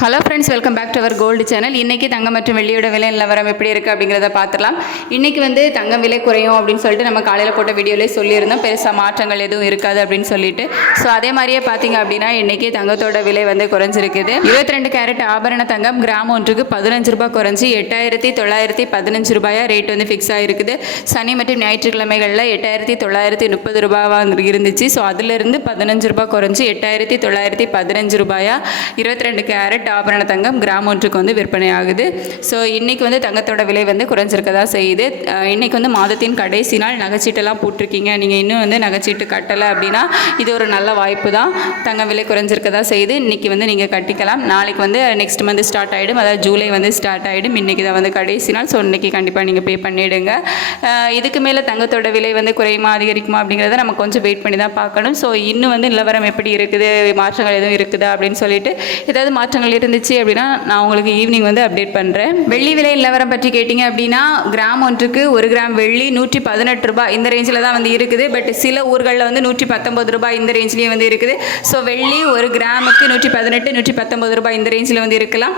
Hello friends, welcome back to our gold channel. இன்றைக்கி தங்கம் மற்றும் வெள்ளியோட விலை நிலவரம் எப்படி இருக்குது அப்படிங்கிறத பார்த்துலாம். இன்றைக்கி தங்கம் விலை குறையும் அப்படின்னு சொல்லிட்டு நம்ம காலையில் போட்ட வீடியோலேயே சொல்லியிருந்தோம். பெருசாக மாற்றங்கள் எதுவும் இருக்காது அப்படின்னு சொல்லிட்டு. ஸோ அதே மாதிரியே பார்த்தீங்க அப்படின்னா இன்றைக்கி தங்கத்தோட விலை குறைஞ்சிருக்குது. 22 கேரட் ஆபரண தங்கம் கிராம் ஒன்றுக்கு 15 ரூபாய் குறைஞ்சி 8,915 ரூபாயா ரேட் ஃபிக்ஸ் ஆகிருக்குது. சனி மற்றும் ஞாயிற்றுக்கிழமைகளில் 8,930 ரூபாவாக இருந்துச்சு. ஸோ அதிலிருந்து 15 ரூபாய் குறைஞ்சி 8,915 ரூபாயா 22 கேரட் ஆபரண தங்கம் கிராம் ஒன்றுக்கு விற்பனை ஆகுது. ஸோ இன்றைக்கி தங்கத்தோட விலை குறைஞ்சிருக்கதா செய்யுது. இன்றைக்கி மாதத்தின் கடைசி நாள். நகைச்சீட்டெல்லாம் போட்டிருக்கீங்க, நீங்கள் இன்னும் நகைச்சீட்டு கட்டலை அப்படின்னா இது ஒரு நல்ல வாய்ப்பு தான். தங்கம் விலை குறைஞ்சிருக்கதா செய்யுது. இன்றைக்கி நீங்கள் கட்டிக்கலாம். நாளைக்கு நெக்ஸ்ட் மந்த் ஸ்டார்ட் ஆகிடும், அதாவது ஜூலை ஸ்டார்ட் ஆகிடும். இன்றைக்கி தான் கடைசி நாள். ஸோ இன்றைக்கி கண்டிப்பாக நீங்கள் பே பண்ணிவிடுங்க. இதுக்கு மேலே தங்கத்தோட விலை குறையுமா அதிகரிக்குமா அப்படிங்கிறத நம்ம கொஞ்சம் வெயிட் பண்ணி தான் பார்க்கணும். ஸோ இன்னும் நிலவரம் எப்படி இருக்குது, மாற்றங்கள் எதுவும் இருக்குதா அப்படின்னு சொல்லிட்டு ஏதாவது மாற்றங்கள் இருந்துச்சு அப்படின்னா நான் உங்களுக்கு ஈவினிங் அப்டேட் பண்ணுறேன். வெள்ளி விலை நிலவரம் பற்றி கேட்டிங்க அப்படின்னா கிராம் ஒன்றுக்கு 1 கிராம் வெள்ளி 118 ரூபாய் இந்த ரேஞ்சில் தான் இருக்குது. பட் சில ஊர்களில் 119 ரூபாய் இந்த ரேஞ்சிலேயே இருக்குது. ஸோ வெள்ளி 1 கிராமுக்கு 118 119 ரூபாய் இந்த ரேஞ்சில் இருக்கலாம்.